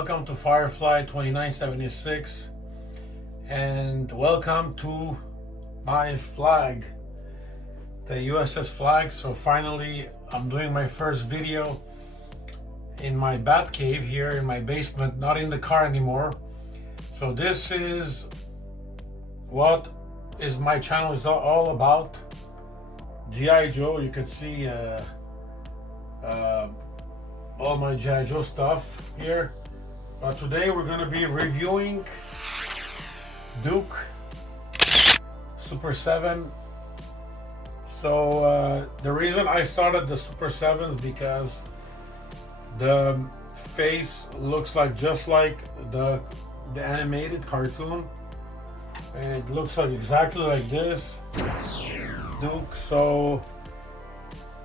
welcome to Firefly 2976 and welcome to my flag, the USS flag. So finally I'm doing my first video in my bat cave here in my basement, not in the car anymore. So this is what is my channel is all about. G.I. Joe. You can see all my G.I. Joe stuff here. But today we're going to be reviewing Duke Super 7. So the reason I started the Super 7s because the face looks like just like the animated cartoon. It looks like exactly like this Duke. So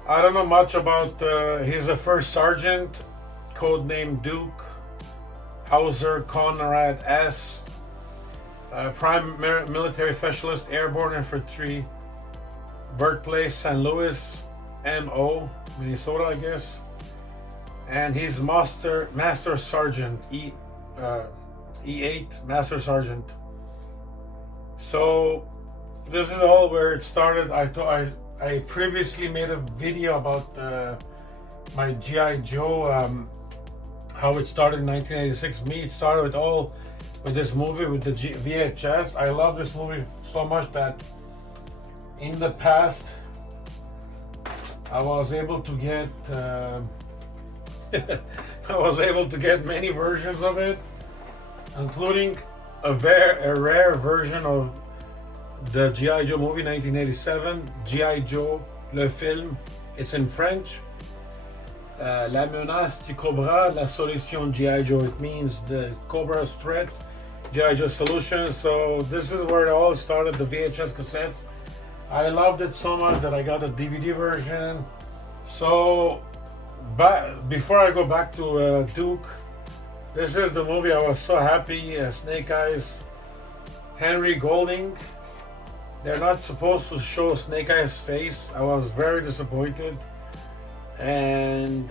I don't know much about he's a first sergeant, codenamed Duke Hauser Conrad S, prime military specialist, airborne infantry, birthplace St. Louis, MO, Minnesota, I guess. And he's master sergeant, E8 master sergeant. So this is all where it started. I previously made a video about my G.I. Joe, how it started in 1986. It started with this movie, with the VHS. I love this movie so much that in the past I was able to get many versions of it, including a rare version of the G.I. Joe movie 1987, G.I. Joe, le film. It's in French. La menace du Cobra, la solution G.I. Joe. It means the Cobra's threat, G.I. Joe solution. So this is where it all started, the VHS cassettes. I loved it so much that I got a DVD version. So before I go back to Duke, this is the movie I was so happy. Snake Eyes, Henry Golding. They're not supposed to show Snake Eyes' face. I was very disappointed, and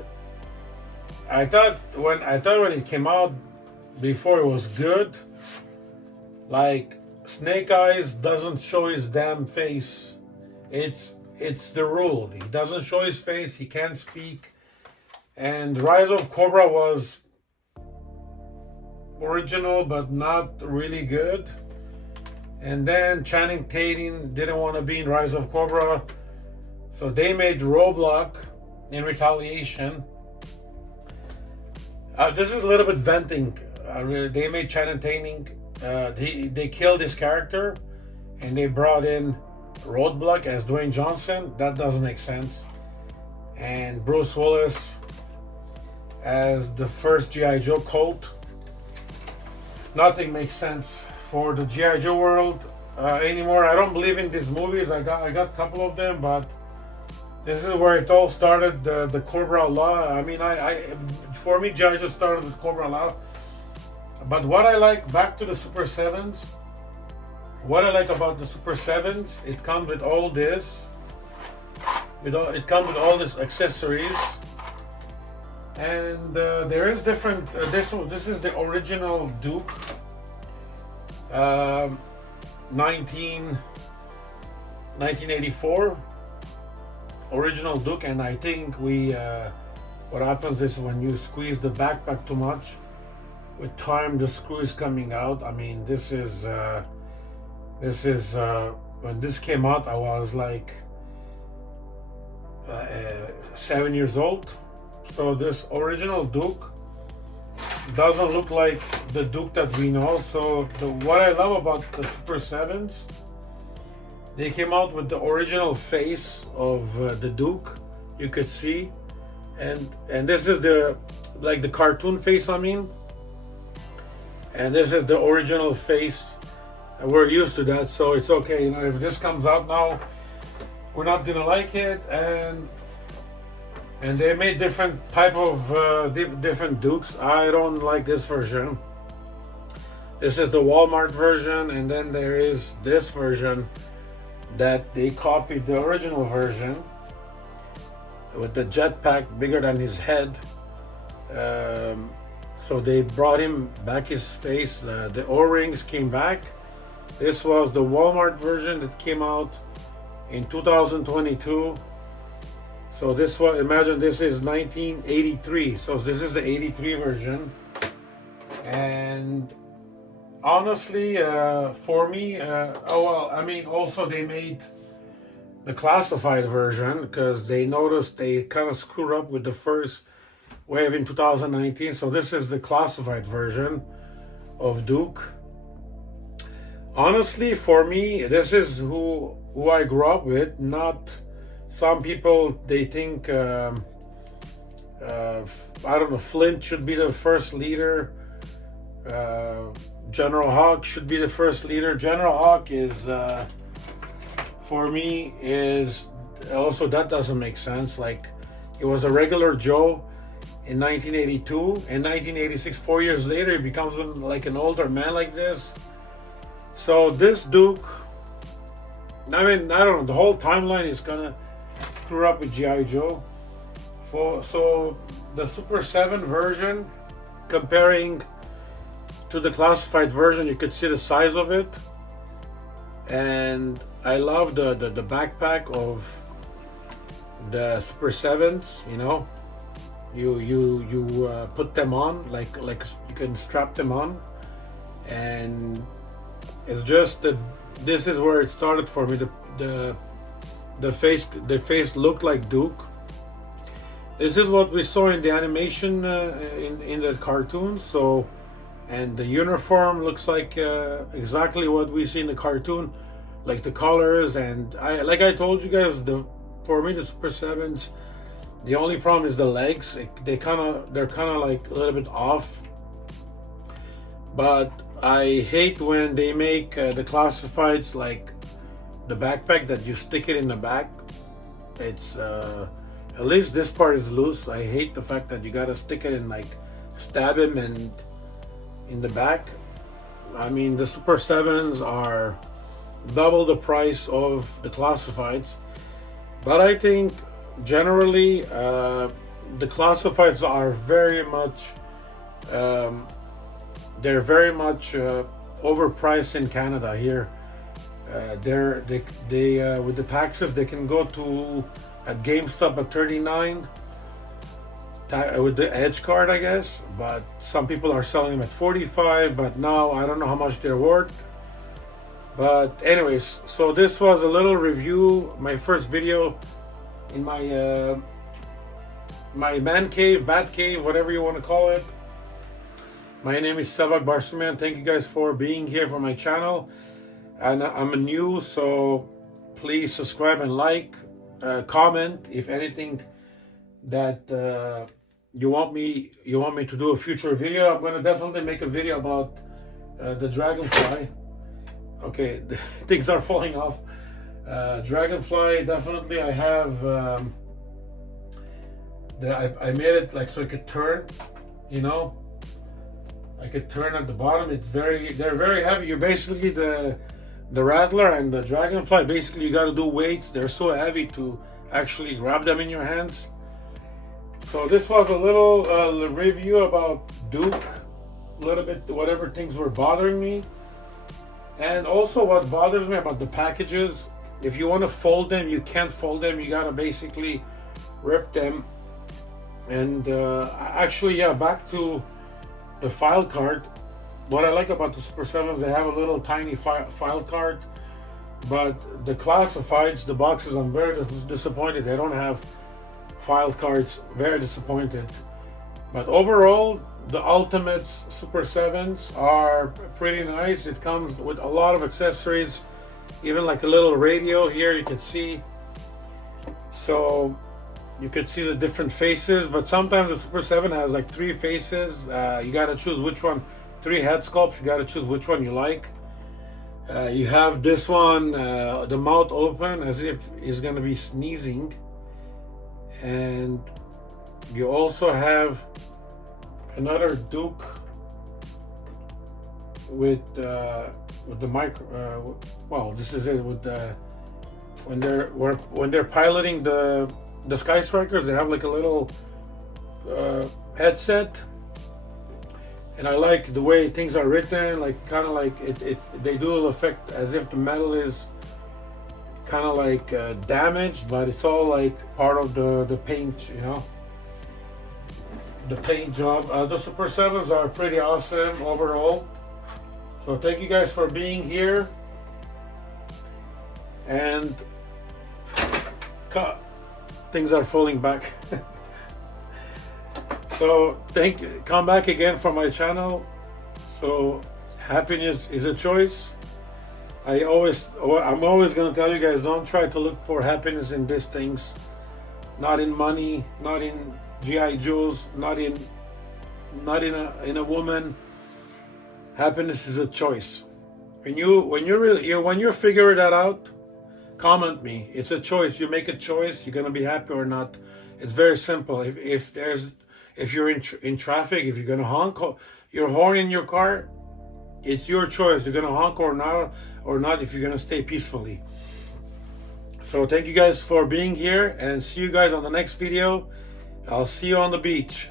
I thought when it came out before it was good. Like, Snake Eyes doesn't show his damn face. It's the rule. He doesn't show his face. He can't speak. And Rise of Cobra was original but not really good. And then Channing Tatum didn't want to be in Rise of Cobra, so they made Roadblock in retaliation. This is a little bit venting. They made Channing Tatum. They killed his character, and they brought in Roadblock as Dwayne Johnson. That doesn't make sense. And Bruce Willis as the first G.I. Joe Colt. Nothing makes sense for the G.I. Joe world anymore. I don't believe in these movies. I got a couple of them, but this is where it all started. The Cobra Law. I mean, for me, G.I. Joe started with Cobra Law. But what I like, back to the Super 7s, what I like about the Super 7s, it comes with all this. It comes with all these accessories. And there is different, this is the original Duke. 1984 original Duke, and I think what happens is when you squeeze the backpack too much, with time the screw is coming out. I mean, this is when this came out, I was like 7 years old. So this original Duke doesn't look like the Duke that we know. So what I love about the Super 7s, they came out with the original face of the Duke. You could see, and this is the cartoon face, I mean, and this is the original face. We're used to that, so it's okay. You know, if this comes out now, we're not gonna like it. And they made different type of different Dukes. I don't like this version. This is the Walmart version, and then there is this version that they copied the original version with the jetpack bigger than his head. So they brought him back his face. The O-rings came back. This was the Walmart version that came out in 2022. So this was, imagine this is 1983. So this is the 83 version. And honestly, for me, also they made the classified version because they noticed they kind of screwed up with the first wave in 2019. So this is the classified version of Duke. Honestly, for me, this is who I grew up with. Not some people, they think I don't know, Flint should be the first leader. General Hawk should be the first leader. General Hawk is for me is also, that doesn't make sense. Like, he was a regular Joe in 1982. In 1986, 4 years later, he becomes like an older man like this. So this Duke, I mean, I don't know, the whole timeline is gonna screw up with G.I. Joe. So the Super 7 version, comparing to the classified version, you could see the size of it. And I love the backpack of the Super 7s, you know. You put them on, like you can strap them on, and it's just that this is where it started for me. The face looked like Duke. This is what we saw in the animation in the cartoon. So, and the uniform looks like exactly what we see in the cartoon, like the colors. And I told you guys, for me the Super 7s, the only problem is the legs. They're kind of like a little bit off. But I hate when they make the classifieds like the backpack that you stick it in the back. It's at least this part is loose. I hate the fact that you gotta stick it in, like, stab him and in the back. I mean, the Super 7s are double the price of the classifieds, but I think generally the classifieds are very much they're very much overpriced in Canada here. They with the taxes, they can go to at GameStop at 39 with the Edge card, I guess, but some people are selling them at 45. But now I don't know how much they're worth. But anyways, so this was a little review, my first video in my my man cave, bat cave, whatever you want to call it. My name is Sevak Barsuman. Thank you guys for being here for my channel. And I'm new, so please subscribe and like, comment if anything that you want me to do a future video. I'm gonna definitely make a video about the Dragonfly. Okay, things are falling off. Dragonfly, definitely. I have I made it like so it could turn, you know. I could turn at the bottom. They're very heavy. You basically the Rattler and the Dragonfly, basically you got to do weights. They're so heavy to actually grab them in your hands. So this was a little review about Duke, a little bit whatever things were bothering me, and also what bothers me about the packages. If you want to fold them, you can't fold them. You got to basically rip them. And actually, yeah, back to the file card. What I like about the Super 7s, they have a little tiny file card, but the classifieds, the boxes, I'm very disappointed they don't have file cards. Very disappointed. But overall, the Ultimates Super 7s are pretty nice. It comes with a lot of accessories, even like a little radio here you can see. So you could see the different faces, but sometimes the Super 7 has like 3 faces. You gotta choose which one. 3 head sculpts, you gotta choose which one you like. You have this one, the mouth open as if he's gonna be sneezing. And you also have another Duke with the micro. Well, this is it with the when they're piloting the Sky Strikers. They have like a little headset. and I like the way things are written, like kind of like they do affect as if the metal is kind of like damaged, but it's all like part of the paint, you know, the paint job. The Super 7s are pretty awesome overall. So thank you guys for being here, and things are falling back. So come back again for my channel. So happiness is a choice. I'm always going to tell you guys, don't try to look for happiness in these things. Not in money, not in GI Joes, not in a woman. Happiness is a choice. When you figure that out, comment me. It's a choice. You make a choice. You're going to be happy or not. It's very simple. If you're in traffic, if you're going to honk your horn in your car, it's your choice. You're going to honk or not if you're going to stay peacefully. So thank you guys for being here, and see you guys on the next video. I'll see you on the beach.